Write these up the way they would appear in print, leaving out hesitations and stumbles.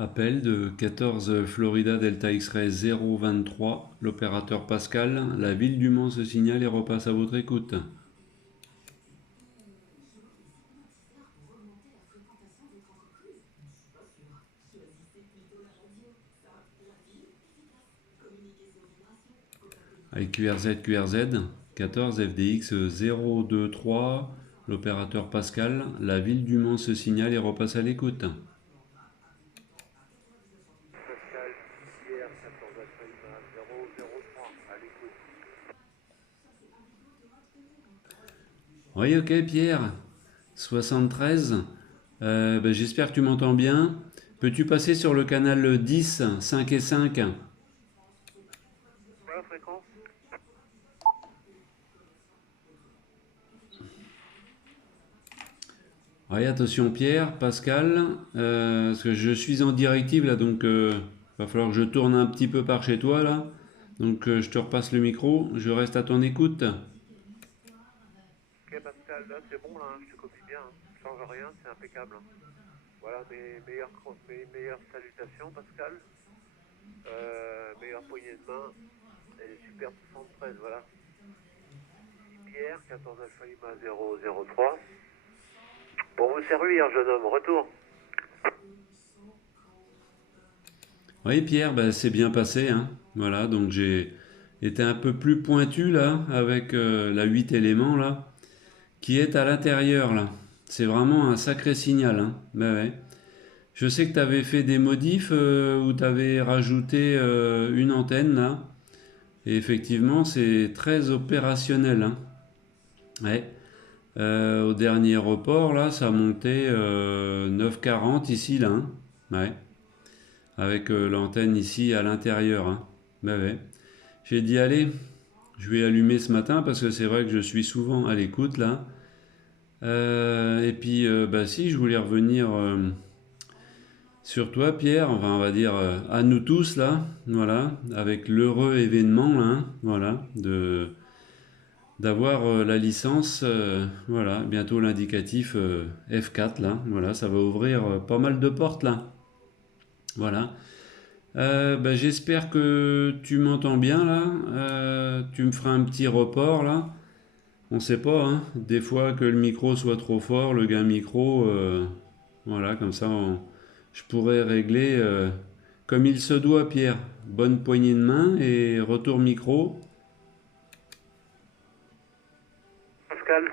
Appel de 14 Florida Delta X-Ray 023, l'opérateur Pascal, la ville du Mans se signale et repasse à votre écoute. Avec QRZ, 14 FDX 023, l'opérateur Pascal, la ville du Mans se signale et repasse à l'écoute. Pascal, hier, 14 Alpha Lima, 003, à l'écoute. Oui, ok Pierre, 73. J'espère que tu m'entends bien. Peux-tu passer sur le canal 10, 5 et 5? Quoi, fréquence? Oui, attention Pierre, Pascal, parce que je suis en directive là, donc va falloir que je tourne un petit peu par chez toi là. Donc je te repasse le micro, je reste à ton écoute. Ok, Pascal, là, c'est bon, là, hein, je te copie bien. Hein. Change rien, c'est impeccable. Hein. Voilà, mes meilleures salutations, Pascal. Meilleure poignée de main. Et super 73, voilà. Ici Pierre, 14 Alpha Lima, 003. Pour vous servir, jeune homme, retour. Oui Pierre, c'est bien passé, hein. Voilà, donc j'ai été un peu plus pointu là, avec la 8 éléments là, qui est à l'intérieur là. C'est vraiment un sacré signal, hein. Ouais. Je sais que tu avais fait des modifs où tu avais rajouté une antenne là. Et effectivement, c'est très opérationnel, hein. Ouais. Au dernier report, là, ça montait 9,40 ici, là, hein. Ouais. Avec l'antenne ici à l'intérieur, hein. Ouais. J'ai dit, allez, je vais allumer ce matin parce que c'est vrai que je suis souvent à l'écoute, là. Et puis, si, je voulais revenir sur toi, Pierre, enfin, on va dire à nous tous, là, voilà, avec l'heureux événement, là, hein, voilà, d'avoir la licence, voilà, bientôt l'indicatif F4 là, voilà, ça va ouvrir pas mal de portes là, voilà. J'espère que tu m'entends bien là, tu me feras un petit report là, on sait pas, hein, des fois que le micro soit trop fort, le gain micro, voilà, comme ça je pourrais régler comme il se doit Pierre, bonne poignée de main et retour micro. Pascal.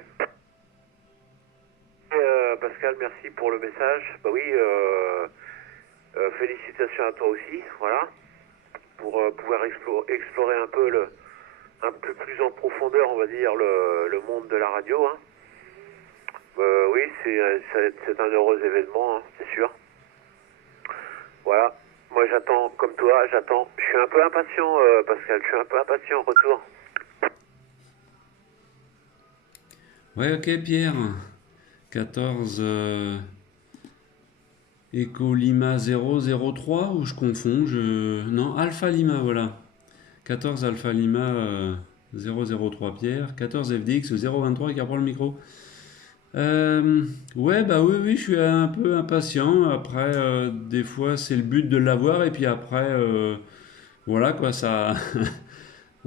Pascal, merci pour le message. Bah oui, félicitations à toi aussi, voilà, pour pouvoir explorer un peu plus en profondeur, on va dire, le monde de la radio. Hein. Oui, c'est un heureux événement, hein, c'est sûr. Voilà. Moi, j'attends, comme toi, j'attends. Je suis un peu impatient, Pascal. Je suis un peu impatient. Retour. Ouais, ok Pierre, 14 Echo Lima 003 ou je confonds, non, Alpha Lima, voilà. 14 Alpha Lima 003 Pierre, 14 FDX 023 qui reprend le micro. Ouais, oui, je suis un peu impatient. Après, des fois, c'est le but de l'avoir et puis après, voilà quoi, ça.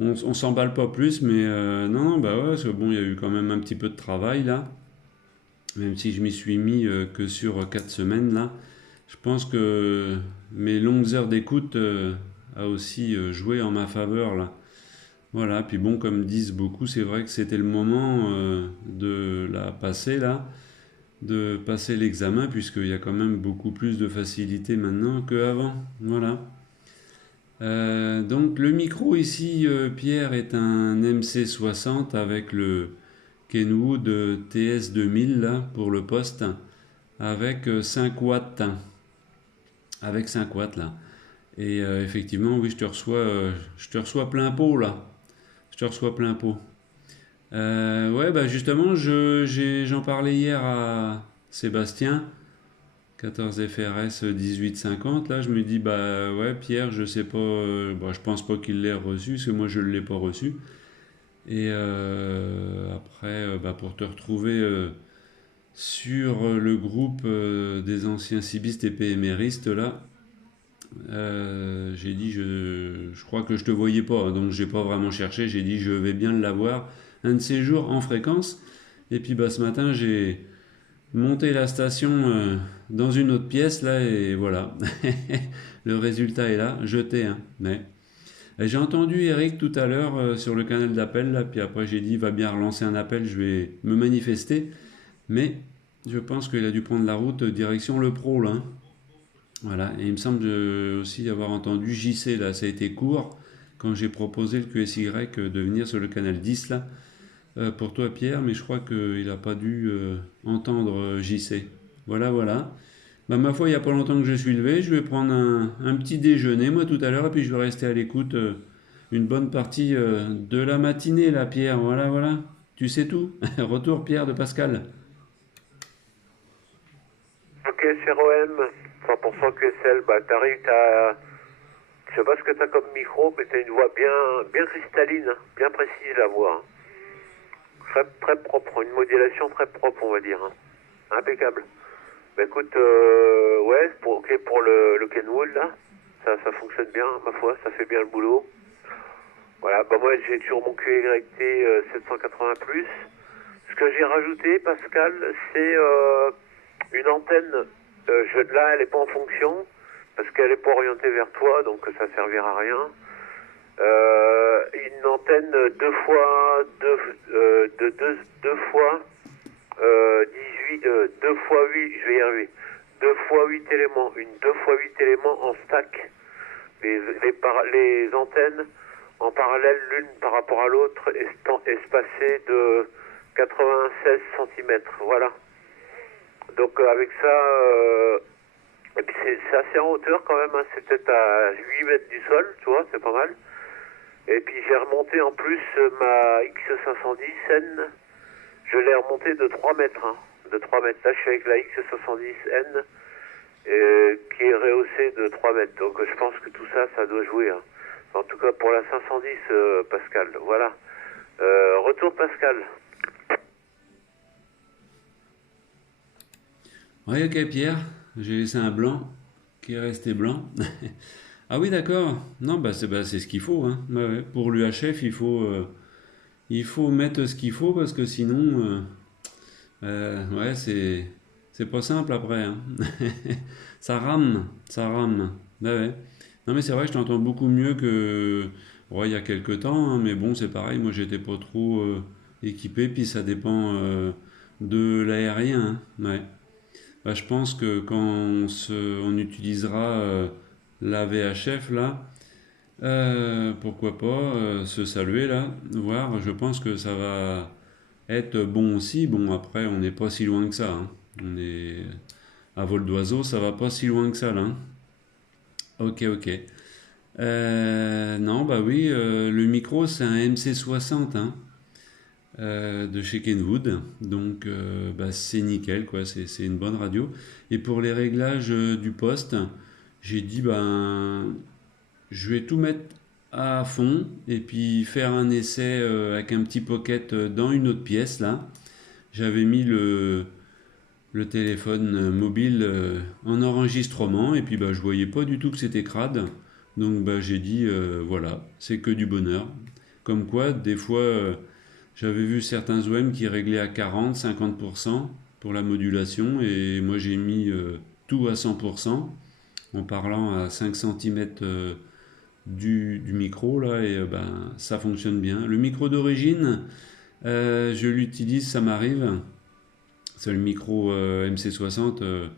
On s'emballe pas plus, mais non, bah ouais, parce que bon, il y a eu quand même un petit peu de travail là, même si je m'y suis mis que sur 4 semaines là. Je pense que mes longues heures d'écoute a aussi joué en ma faveur là. Voilà, puis bon, comme disent beaucoup, c'est vrai que c'était le moment de la passer là, de passer l'examen, puisqu'il y a quand même beaucoup plus de facilité maintenant qu'avant. Voilà. Donc le micro ici, Pierre, est un MC60 avec le Kenwood TS2000 là, pour le poste, avec 5 watts. Avec 5 watts là. Et effectivement, oui, je te reçois plein pot là. Je te reçois plein pot. Ouais, justement, j'en parlais hier à Sébastien, 14 FRS 1850. Là, je me dis, bah ouais, Pierre, je sais pas, je pense pas qu'il l'ait reçu, parce que moi je l'ai pas reçu. Et après, pour te retrouver sur le groupe des anciens cibistes et PMRistes là, J'ai dit, je crois que je te voyais pas, hein, donc j'ai pas vraiment cherché. J'ai dit, je vais bien l'avoir un de ces jours en fréquence. Et puis bah, ce matin, j'ai monté la station dans une autre pièce, là, et voilà. Le résultat est là, jeté. Hein. Mais et j'ai entendu Eric tout à l'heure sur le canal d'appel, là, puis après j'ai dit, il va bien relancer un appel, je vais me manifester. Mais je pense qu'il a dû prendre la route direction le pro, là. Hein. Voilà, et il me semble aussi avoir entendu JC, là, ça a été court, quand j'ai proposé le QSY de venir sur le canal 10, là, pour toi Pierre, mais je crois qu'il n'a pas dû entendre JC. Voilà, voilà. Bah, ma foi, il n'y a pas longtemps que je suis levé, je vais prendre un petit déjeuner, moi, tout à l'heure, et puis je vais rester à l'écoute une bonne partie de la matinée, là, Pierre, voilà, voilà. Tu sais tout. Retour, Pierre, de Pascal. Ok, CROM, 100% QSL, bah t'arrives, je sais pas ce que t'as comme micro, mais t'as une voix bien cristalline, hein, bien précise la voix. Hein. Très propre, une modulation très propre, on va dire. Hein. Impeccable. Bah écoute, ouais, ok, pour le Kenwood, là, ça fonctionne bien, ma foi, ça fait bien le boulot. Voilà, bah moi j'ai toujours mon QYT 780+. Ce que j'ai rajouté, Pascal, c'est une antenne. Là, elle n'est pas en fonction, parce qu'elle n'est pas orientée vers toi, donc ça ne servira à rien. Une antenne deux fois 18, 2 fois 8, je vais y arriver. 2 fois 8 éléments, une 2 fois 8 éléments en stack. Les antennes en parallèle l'une par rapport à l'autre, espacées de 96 cm. Voilà. Donc avec ça, et puis c'est assez en hauteur quand même, hein, c'est peut-être à 8 mètres du sol, tu vois, c'est pas mal. Et puis j'ai remonté en plus ma X510N, je l'ai remonté de 3 mètres. Hein, de 3 mètres. Là je suis avec la X510N qui est rehaussée de 3 mètres. Donc je pense que tout ça, ça doit jouer. Hein. En tout cas pour la 510, Pascal. Voilà. Retour Pascal. Oui, ok, Pierre, j'ai laissé un blanc qui est resté blanc. Ah oui, d'accord. Non, bah, c'est ce qu'il faut. Hein. Ouais, ouais. Pour l'UHF, il faut mettre ce qu'il faut parce que sinon, ouais, c'est pas simple après. Hein. Ça rame, ça rame. Ouais, ouais. Non, mais c'est vrai que je t'entends beaucoup mieux que ouais, il y a quelques temps. Hein, mais bon, c'est pareil, moi j'étais pas trop équipé, puis ça dépend de l'aérien. Hein. Ouais. Bah, je pense que quand on utilisera la VHF là, pourquoi pas se saluer là, voir, je pense que ça va être bon aussi. Bon, après, on n'est pas si loin que ça. Hein. On est à vol d'oiseau, ça va pas si loin que ça là. Hein. Ok, ok. Non, bah oui, le micro c'est un MC60 hein, de chez Kenwood, donc bah, c'est nickel quoi, c'est une bonne radio. Et pour les réglages du poste, j'ai dit ben je vais tout mettre à fond et puis faire un essai avec un petit pocket dans une autre pièce là. J'avais mis le téléphone mobile en enregistrement et puis bah, je voyais pas du tout que c'était crade. Donc bah, j'ai dit voilà, c'est que du bonheur. Comme quoi, des fois, j'avais vu certains OM qui réglaient à 40-50% pour la modulation et moi j'ai mis tout à 100% en parlant à 5 cm du micro là et ben, ça fonctionne bien. Le micro d'origine, je l'utilise, ça m'arrive. C'est le micro MC60.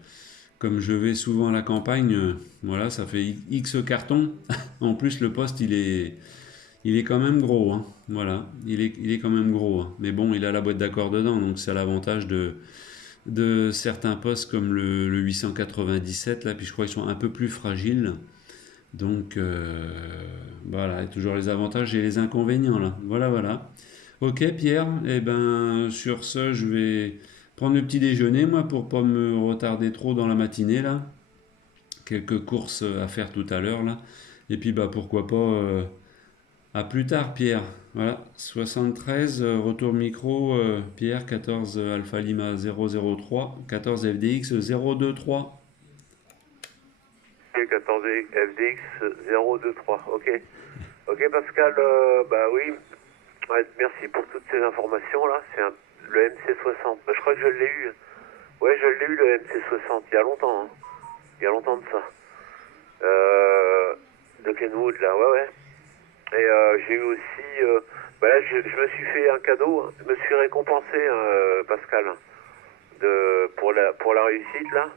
Comme je vais souvent à la campagne, voilà, ça fait X cartons. En plus, le poste, il est quand même gros. Hein. Voilà, il est quand même gros. Hein. Mais bon, il a la boîte d'accord dedans, donc c'est l'avantage de certains postes comme le 897. Là, puis je crois qu'ils sont un peu plus fragiles. Donc, voilà, il y a toujours les avantages et les inconvénients là. Voilà, voilà. Ok, Pierre, eh ben, sur ce, je vais prendre le petit déjeuner, moi, pour pas me retarder trop dans la matinée, là. Quelques courses à faire tout à l'heure, là. Et puis, bah, pourquoi pas, à plus tard, Pierre. Voilà, 73, retour micro, Pierre, 14 Alpha Lima 003, 14 FDX 023. Ok, 14 FDX 023. Ok. Ok Pascal, bah oui. Ouais, merci pour toutes ces informations là. Le MC60. Bah, je crois que je l'ai eu. Ouais, je l'ai eu le MC60 il y a longtemps. Hein. Il y a longtemps de ça. De Kenwood là, ouais. Et j'ai eu aussi. Bah là, je me suis fait un cadeau. Hein. Je me suis récompensé, Pascal, pour la réussite là.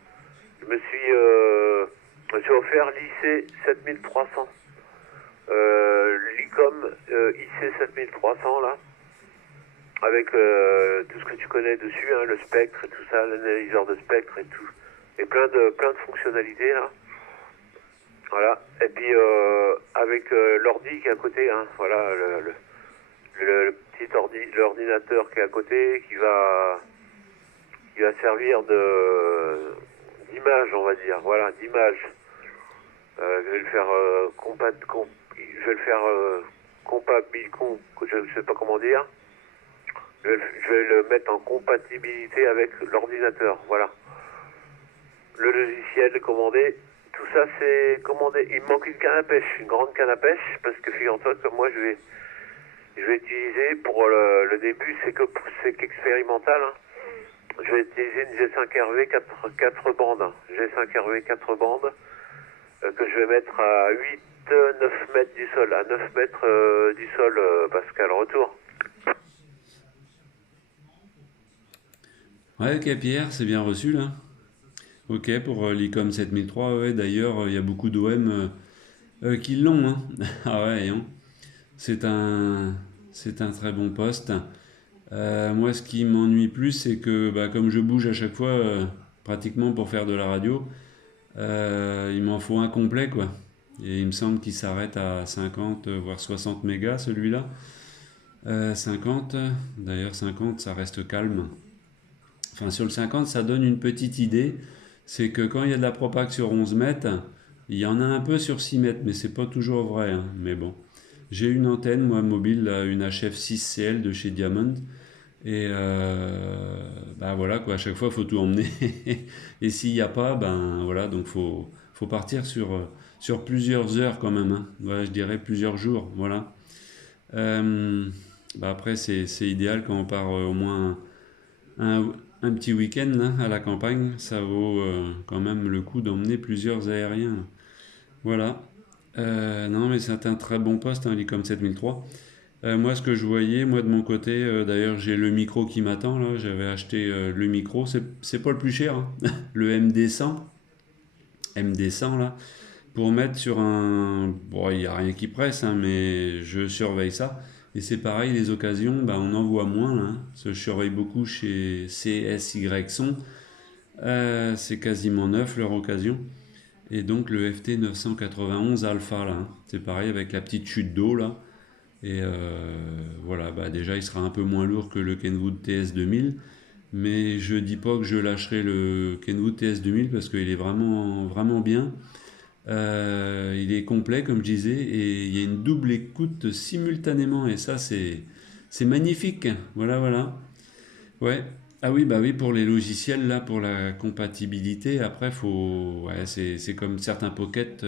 Je me suis offert l'IC 7300. L'ICOM IC 7300 là. Avec tout ce que tu connais dessus, hein, le spectre et tout ça, l'analyseur de spectre et tout. Et plein de fonctionnalités là. Voilà. Et puis avec l'ordi qui est à côté, hein, voilà, le petit l'ordinateur qui est à côté, qui va servir d'image, on va dire, voilà, d'image. Je vais le faire je vais le faire je sais pas comment dire. Je vais le mettre en compatibilité avec l'ordinateur, voilà. Le logiciel commandé, tout ça c'est commandé. Il me manque une canne à pêche, une grande canne à pêche, parce que figure-toi que moi je vais utiliser pour le début, c'est qu'expérimental. Hein. Je vais utiliser une G5RV 4 bandes. G5RV 4 bandes que je vais mettre à 9 mètres du sol, à 9 mètres du sol, Pascal, retour. Ouais, ok Pierre, c'est bien reçu là. Ok, pour l'ICOM 7003, ouais, d'ailleurs, il y a beaucoup d'OM qui l'ont. Hein. Ah ouais, hein. C'est un, c'est un très bon poste. Moi, ce qui m'ennuie plus, c'est que bah, comme je bouge à chaque fois, pratiquement pour faire de la radio, il m'en faut un complet, quoi. Et il me semble qu'il s'arrête à 50, voire 60 mégas, celui-là. 50, d'ailleurs 50, ça reste calme. Enfin, sur le 50, ça donne une petite idée. C'est que quand il y a de la propague sur 11 mètres, il y en a un peu sur 6 mètres, mais c'est pas toujours vrai. Hein. Mais bon. J'ai une antenne, moi, mobile, là, une HF6CL de chez Diamond. Et bah voilà, quoi, à chaque fois, il faut tout emmener. Et s'il n'y a pas, ben voilà, donc faut partir sur plusieurs heures quand même. Hein. Voilà, je dirais plusieurs jours. Voilà. Euh, Bah après, c'est idéal quand on part au moins un petit week-end là, à la campagne. Ça vaut quand même le coup d'emmener plusieurs aériens. Voilà. Non, mais c'est un très bon poste, hein, l'ICOM 7003. Moi, ce que je voyais, moi de mon côté, d'ailleurs, j'ai le micro qui m'attend là. J'avais acheté le micro, c'est pas le plus cher, hein. Le MD100, MD100 là, pour mettre sur un. Bon, il n'y a rien qui presse, hein, mais je surveille ça. Et c'est pareil, les occasions, bah, on en voit moins là. Hein. Parce que je surveille beaucoup chez CSY Son. C'est quasiment neuf leur occasion. Et donc le FT 991 Alpha là, hein. C'est pareil avec la petite chute d'eau là. Et voilà, bah déjà il sera un peu moins lourd que le Kenwood TS 2000, mais je dis pas que je lâcherai le Kenwood TS 2000 parce qu'il est vraiment, vraiment bien. Il est complet comme je disais et il y a une double écoute simultanément et ça c'est magnifique. Voilà, voilà. Ouais. Ah oui, bah oui, pour les logiciels, là, pour la compatibilité, après, faut, ouais, c'est comme certains pockets,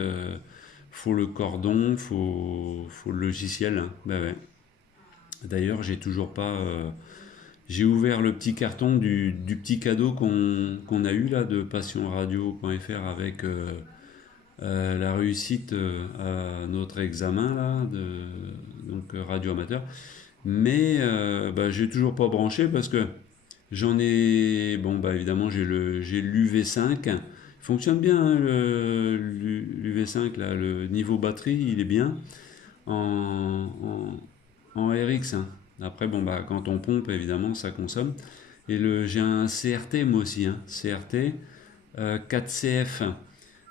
faut le cordon, faut le logiciel. Hein. Bah ouais. D'ailleurs, j'ai toujours pas. J'ai ouvert le petit carton du petit cadeau qu'on a eu là de passionradio.fr avec la réussite à notre examen là, donc radio amateur. Mais bah, j'ai toujours pas branché parce que j'en ai. Bon, bah évidemment, j'ai l'UV5. Il fonctionne bien, hein, l'UV5, là. Le niveau batterie, il est bien en, en RX. Hein. Après, bon, bah, quand on pompe, évidemment, ça consomme. Et j'ai un CRT, moi aussi. Hein. CRT 4CF.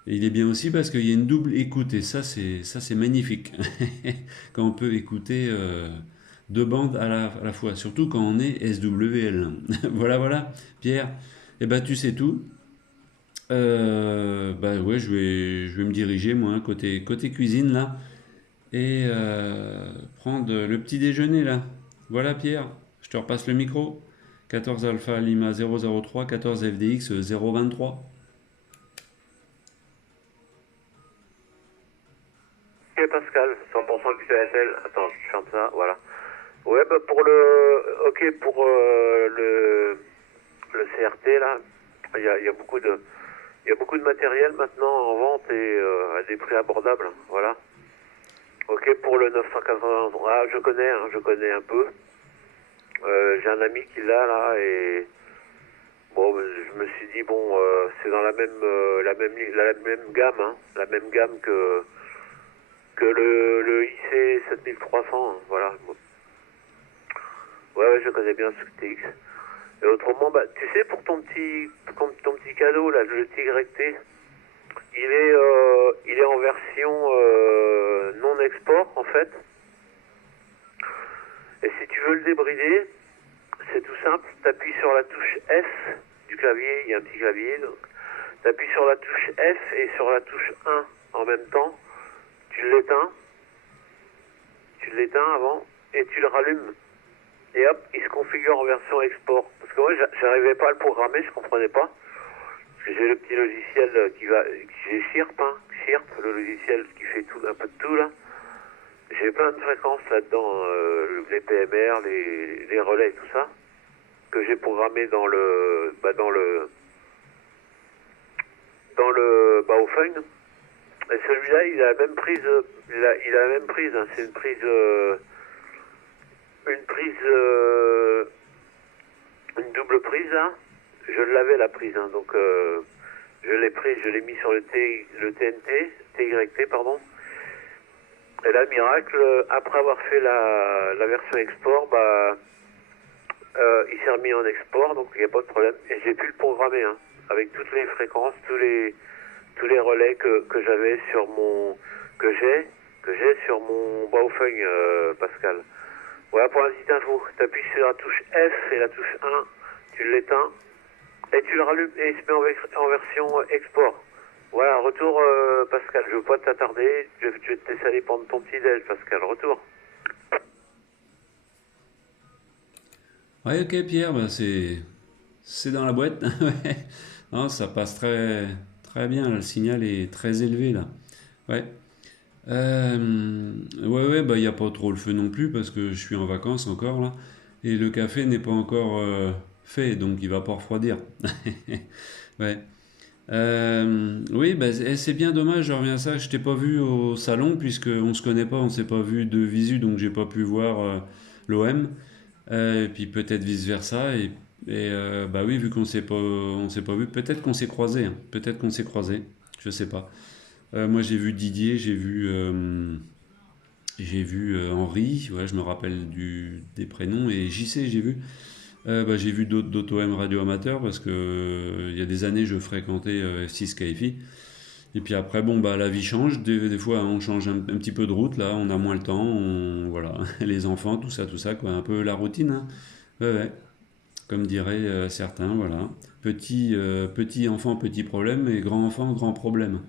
Et il est bien aussi parce qu'il y a une double écoute. Et ça, c'est magnifique. Quand on peut écouter deux bandes à la fois. Surtout quand on est SWL. Voilà, voilà. Pierre, eh ben, tu sais tout. Bah ouais, je vais me diriger, moi, côté cuisine, là et prendre le petit déjeuner là. Voilà Pierre, je te repasse le micro. 14 Alpha Lima 003, 14 FDX 023. Pascal, 100% QCSL. Attends, je ferme ça, voilà. Ouais, bah pour le... Ok, pour le CRT, là, il y a beaucoup de... Il y a beaucoup de matériel maintenant en vente et à des prix abordables, voilà. Ok, pour le 980, ah, je connais un peu. J'ai un ami qui l'a là et bon, je me suis dit bon, c'est dans la même gamme, hein, la même gamme que le IC 7300, hein, voilà. Bon. Ouais, je connais bien ce TX. Et autrement, bah, tu sais, pour ton petit cadeau là, le TYT, il est en version non export en fait. Et si tu veux le débrider, c'est tout simple, tu appuies sur la touche F du clavier, il y a un petit clavier, donc tu appuies sur la touche F et sur la touche 1 en même temps, tu l'éteins avant et tu le rallumes. Et hop, il se configure en version export. Parce que moi, j'arrivais pas à le programmer, je comprenais pas. Parce que j'ai le petit logiciel j'ai Sirp, hein, Sirp, le logiciel qui fait tout, un peu de tout là. J'ai plein de fréquences là-dedans, les PMR, les relais, tout ça, que j'ai programmé dans le Baofeng. Et celui-là, il a la même prise, il a la même prise, hein, c'est une double prise là. Je l'avais la prise, hein, donc je l'ai mis sur le TNT, TYT, pardon. Et là, miracle, après avoir fait la version export, bah, il s'est remis en export, donc il n'y a pas de problème. Et j'ai pu le programmer, hein, avec toutes les fréquences, tous les relais que j'avais sur mon, que j'ai sur mon Baofeng, Pascal. Voilà pour la petite info. Tu appuies sur la touche F et la touche 1, tu l'éteins, et tu le rallumes, et il se met en version export. Voilà, retour, Pascal. Je veux pas t'attarder, je vais te laisser aller prendre ton petit déj, Pascal. Retour. Ouais, ok, Pierre, bah, c'est dans la boîte. Ouais. Non, ça passe très bien, là, le signal est très élevé là. Ouais. Ouais, bah, il n'y a pas trop le feu non plus parce que je suis en vacances encore là. Et le café n'est pas encore fait, donc il va pas refroidir. Ouais. Oui, bah, c'est bien dommage, je reviens à ça. Je t'ai pas vu au salon puisque on se connaît pas, on s'est pas vu de visu, donc j'ai pas pu voir l'OM. Et puis peut-être vice versa. Bah oui, vu on s'est pas vu, peut-être qu'on s'est croisé, hein. Peut-être qu'on s'est croisé. Je sais pas. Moi j'ai vu Didier, j'ai vu Henri. Ouais, je me rappelle des prénoms et JC j'ai vu. Bah, j'ai vu d'autres OM radio amateurs parce que il y a des années je fréquentais F6 KFI. Et puis après, bon, bah, la vie change. Des fois, on change un petit peu de route. Là, on a moins le temps. Voilà, les enfants, tout ça, quoi. Un peu la routine, hein. Ouais, ouais. Comme diraient certains, voilà. Petit enfant, petit problème, et grand enfant, grand problème.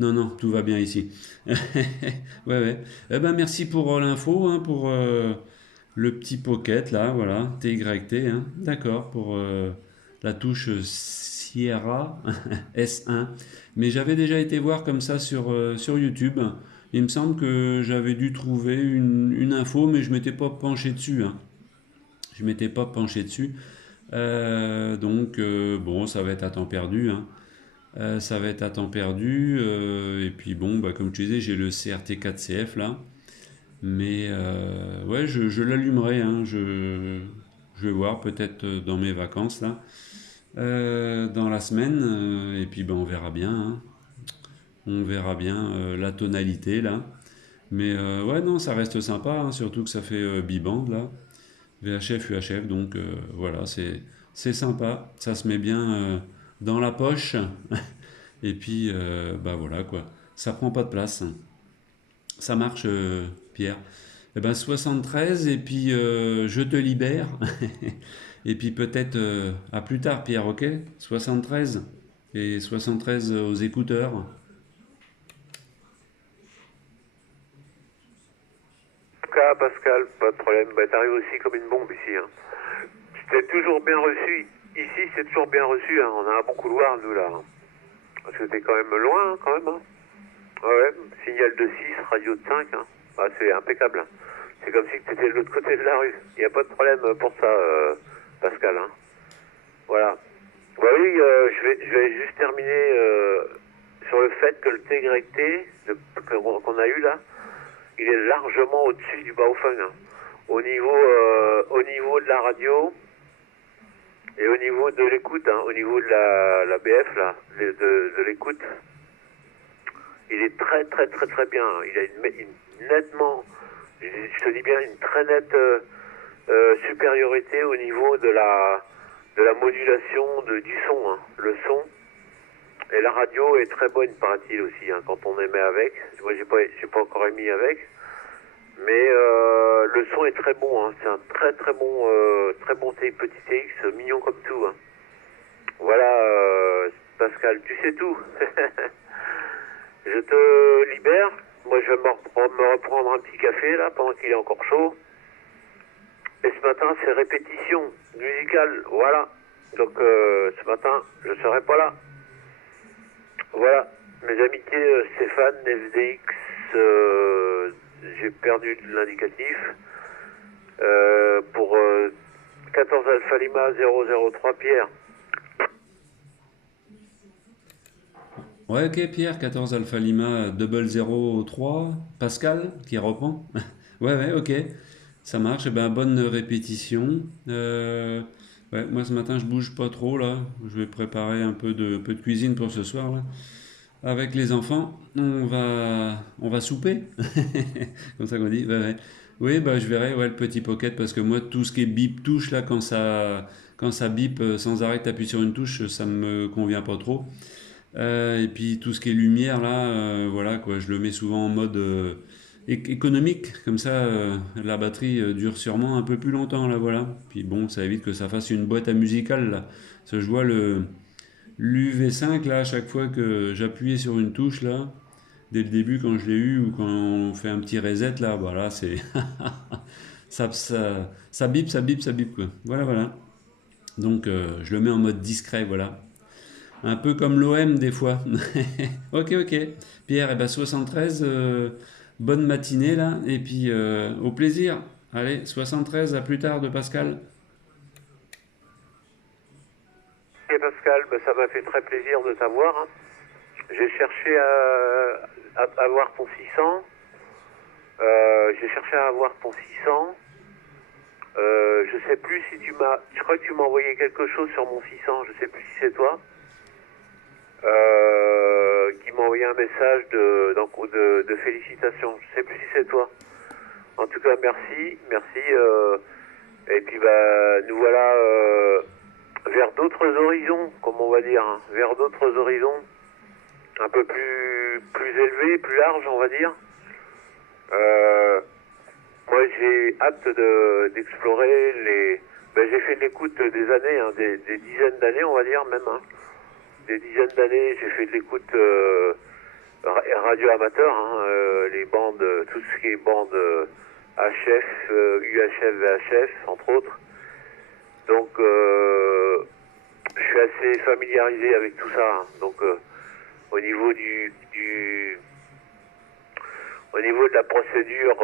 Non, non, tout va bien ici. Ouais, ouais. Eh ben, merci pour l'info, hein, pour le petit pocket, là, voilà. TYT, hein. D'accord, pour la touche Sierra S1. Mais j'avais déjà été voir comme ça sur YouTube. Il me semble que j'avais dû trouver une info, mais je m'étais pas penché dessus, hein. Je m'étais pas penché dessus. Bon, ça va être à temps perdu, hein. Ça va être à temps perdu. Et puis bon, bah, comme tu disais, j'ai le CRT 4CF là. Mais ouais, je l'allumerai, hein. Je vais voir peut-être dans mes vacances là. Dans la semaine. Et puis ben, on verra bien, hein. On verra bien la tonalité là. Mais ouais, non, ça reste sympa, hein, surtout que ça fait biband là. VHF, UHF, donc voilà, c'est sympa, ça se met bien dans la poche, et puis bah voilà quoi, ça prend pas de place. Ça marche, Pierre. Eh ben 73, et puis je te libère, et puis peut-être à plus tard, Pierre, ok? 73, et 73 aux écouteurs. Cas, Pascal, pas de problème. Bah, t'arrives aussi comme une bombe ici, hein. C'était toujours bien reçu. Ici, c'est toujours bien reçu, hein. On a un bon couloir, nous, là, hein. Parce que t'es quand même loin, hein, quand même, hein. Ouais, ouais, signal de 6, radio de 5, hein. Ah, c'est impeccable, hein. C'est comme si tu étais de l'autre côté de la rue. Il n'y a pas de problème pour ça, Pascal, hein. Voilà. Bah oui, je vais juste terminer sur le fait que le TYT qu'on a eu là, il est largement au-dessus du Baofeng, hein. Au niveau de la radio et au niveau de l'écoute, hein, au niveau de la BF là, de l'écoute, il est très très très très bien, hein. Il a nettement, je te dis bien, une très nette supériorité au niveau de la modulation du son, hein. Le son et la radio est très bonne, paraît-il aussi, hein, quand on émet avec. Moi j'ai pas encore émis avec, mais le son est très bon, hein. C'est un très bon petit TX, mignon comme tout, hein. Voilà, Pascal, tu sais tout. Je te libère. Moi, je vais me reprendre un petit café, là, pendant qu'il est encore chaud. Et ce matin, c'est répétition musicale. Voilà. Donc, ce matin, je ne serai pas là. Voilà. Mes amitiés, Stéphane, FDX, j'ai perdu l'indicatif. Pour 14 Alpha Lima 003, Pierre. Ouais, ok, Pierre, 14 Alpha Lima 003, Pascal, qui reprend. Ouais, ouais, ok, ça marche. Eh ben, bonne répétition. Ouais, moi ce matin, je bouge pas trop là. Je vais préparer un peu de cuisine pour ce soir là. Avec les enfants, on va souper. Comme ça qu'on dit. Ouais, ouais. Oui, bah, je verrai ouais, le petit pocket parce que moi, tout ce qui est bip touche là, quand ça bip sans arrêt, t'appuies sur une touche, ça me convient pas trop. Et puis tout ce qui est lumière là, voilà quoi, je le mets souvent en mode économique, comme ça la batterie dure sûrement un peu plus longtemps là, voilà. Puis bon, ça évite que ça fasse une boîte à musical là. Parce que je vois le l'UV5 là, à chaque fois que j'appuyais sur une touche là, dès le début quand je l'ai eu ou quand on fait un petit reset là, voilà, c'est ça bip, ça bip, ça bip quoi. Voilà, voilà. Donc je le mets en mode discret, voilà. Un peu comme l'OM des fois. Ok, ok. Pierre, eh ben 73, bonne matinée là. Et puis au plaisir. Allez, 73, à plus tard de Pascal. Et Pascal, ben, ça m'a fait très plaisir de t'avoir, hein. J'ai cherché à avoir ton 600. J'ai cherché à avoir ton 600. Je sais plus si tu m'as. Je crois que tu m'as envoyé quelque chose sur mon 600. Je sais plus si c'est toi. Qui m'a envoyé un message de félicitations. Je sais plus si c'est toi. En tout cas, merci, merci. Et puis bah nous voilà vers d'autres horizons, comme on va dire, hein, vers d'autres horizons, un peu plus élevés, plus larges, on va dire. Euh, Moi, j'ai hâte d'explorer les. Ben, j'ai fait de l'écoute des années, hein, des dizaines d'années, on va dire même, hein. Des dizaines d'années, j'ai fait de l'écoute radio amateur, hein, les bandes, tout ce qui est bandes HF, UHF, VHF, entre autres. Donc, je suis assez familiarisé avec tout ça, hein. Donc, au niveau au niveau de la procédure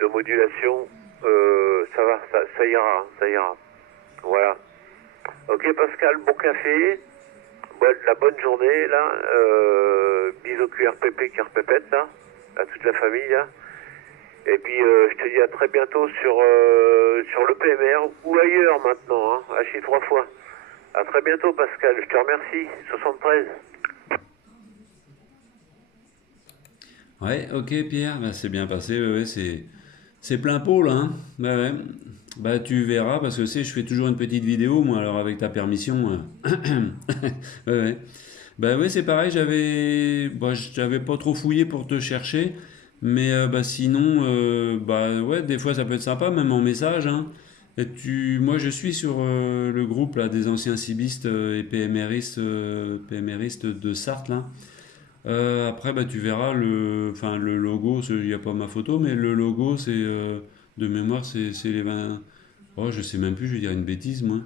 de modulation, ça va, ça ira, hein, ça ira. Voilà. Ok Pascal, bon café, la bonne journée là, bisous QRPP, QRPPette là, à toute la famille là. Et puis je te dis à très bientôt sur le PMR ou ailleurs maintenant, hein, haché 3 fois. À très bientôt Pascal, je te remercie, 73. Ouais, ok Pierre, bah, c'est bien passé, ouais, ouais, c'est plein pot là, hein. Bah, ouais. Bah tu verras, parce que je fais toujours une petite vidéo, moi, alors avec ta permission. Ouais, ouais. Bah ouais, c'est pareil, j'avais pas trop fouillé pour te chercher, mais bah sinon, bah ouais, des fois ça peut être sympa, même en message, hein. Moi je suis sur le groupe là, des anciens cibistes et PMRistes de Sarthe là. Après, bah, tu verras enfin, le logo, il n'y a pas ma photo, mais le logo, de mémoire, c'est les 20. Oh, je sais même plus, je vais dire une bêtise, moi.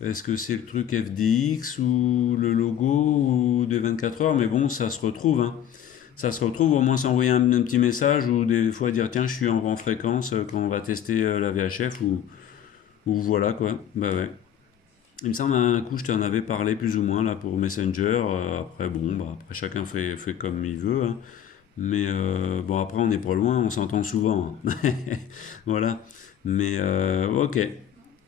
Est-ce que c'est le truc FDX ou le logo ou des 24 heures? Mais bon, ça se retrouve, hein. ça se retrouve, au moins s'envoyer un petit message ou des fois dire tiens, je suis en fréquence quand on va tester la VHF ou voilà quoi. Bah ouais. Il me semble un coup je t'en avais parlé plus ou moins là pour Messenger. Après bon, bah après chacun fait comme il veut, hein. Mais bon après on n'est pas loin, on s'entend souvent, hein. Voilà. Mais ok.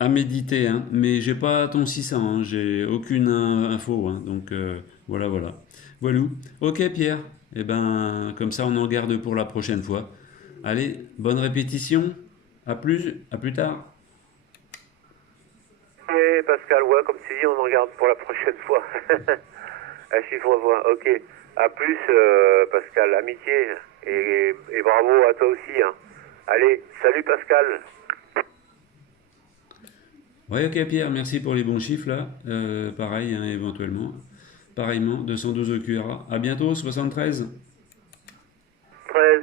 À méditer, hein. Mais j'ai pas ton 600, hein. J'ai aucune info, hein. Donc voilà, voilà. Voilou. Ok Pierre. Eh ben comme ça on en garde pour la prochaine fois. Allez, bonne répétition. À plus tard. Et Pascal, ouais, comme tu dis, on en regarde pour la prochaine fois. Un chiffre voix, ok. À plus, Pascal, amitié, et bravo à toi aussi, hein. Allez, salut Pascal. Ouais, ok Pierre, merci pour les bons chiffres là. Pareil, hein, éventuellement. Pareillement, 212 au QRA. À bientôt, 73. 13.